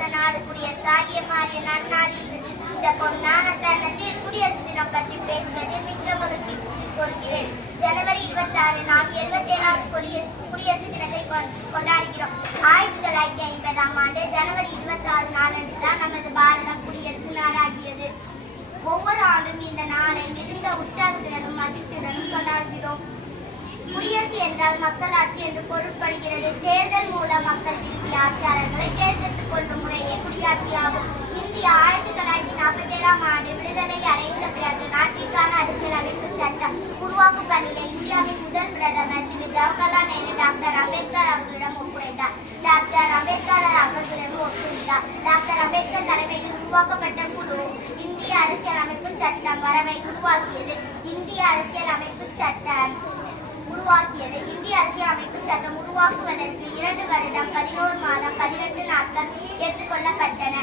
பிறந்த நாடு குடியரசாகிய மாறிய நன்னாளில் இந்த பொன்னான தருணத்தில் குடியரசு தினம் பற்றி பேசுவதில் மிக்க மகிழ்ச்சி கொள்கிறேன். ஜனவரி 26 நாம் 77வது குடியரசு தினத்தை கொண்டாடுகிறோம். 1950ஆம் ஆண்டு ஜனவரி 26 நாளன்று தான் நமது பாரதம் குடியரசு நாடாகியது. ஒவ்வொரு ஆண்டும் இந்த நாளை மிகுந்த உற்சாகத்துடனும் மகிழ்ச்சியுடனும் கொண்டாடுகிறோம். குடியரசு என்றால் மக்களாட்சி என்று பொருட்படுகிறது. தேர்தல் மூலம் மக்கள் விரும்பிய ஆட்சியாளர்களை தேர்ந்தெடுத்துக் கொள்ளும் முறையே குடியாட்சியாகும். இந்தியா 1947ஆம் ஆண்டு விடுதலை அடைந்த பிறகு நாட்டிற்கான அரசியலமைப்பு சட்டம் உருவாக்கும் பணியை இந்தியாவின் முதல் பிரதமர் திரு ஜவஹர்லால் நேரு டாக்டர் அம்பேத்கர் அவர்களிடம் ஒப்படைத்தார். டாக்டர் அம்பேத்கர் அவர்களிடம் ஒப்புவித்தார். டாக்டர் அம்பேத்கர் தலைமையில் உருவாக்கப்பட்ட குழு இந்திய அரசியலமைப்பு சட்டம் வரவை உருவாக்கியது. இந்திய அரசியலமைப்பு சட்டம் உருவாக்குவதற்கு 2 வருடம் 11 மாதம் 18 நாட்கள் எடுத்துக்கொள்ளப்பட்டன.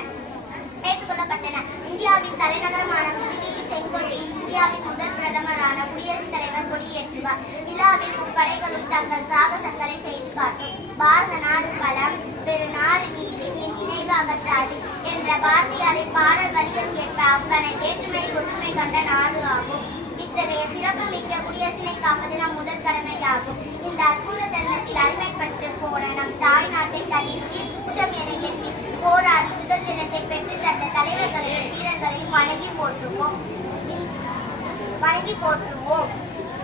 இந்தியாவின் தலைநகரமான புதுதில்லி செங்கோட்டையில் இந்தியாவின் முதல் பிரதமரான குடியரசுத் தலைவர் கொடியேற்றுவார். விழாவில் முப்படைகளும் தங்கள் சாகசங்களை செய்து காட்டும். பாரத நாடு பலம் பெரு நாடு நீதி நினைவு அகற்றாது என்ற பாரதியாரின் பாடல் வரிகளுக்கு ஏற்ப அப்பனை வேற்றுமையில் ஒற்றுமை கண்ட நாடு ஆகும். இத்தகைய சிறப்பு மிக்க குடியரசினை காப்பது நம் முதல் கடமையாகும். இந்த அற்புத தருணத்தில் அடிமைப்பட்டு போன நம் தாய் நாட்டை தன்னின் உயிர் துச்சம் என எண்ணி போராடி சுதந்திரத்தை பெற்று தந்த தலைவர்களையும் வீரர்களையும் வணங்கி போற்றுவோம்.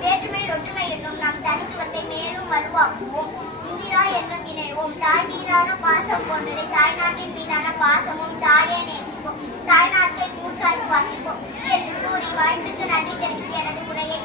வேற்றுமையில் ஒற்றுமை என்னும் நம் தனித்துவத்தை மேலும் வலுவாக்குவோம். இந்திரா என்னும் இணைவோம். தாய் மீதான பாசம் போன்றதை தாய்நாட்டின் மீதான பாசமும் தாயை நேசிப்போம். தாய்நாட்டை மூச்சாய் சுவாசிப்போம் என்று கூறி வாழ்த்துக்கு நன்றி தெரிவித்து எனது உரையை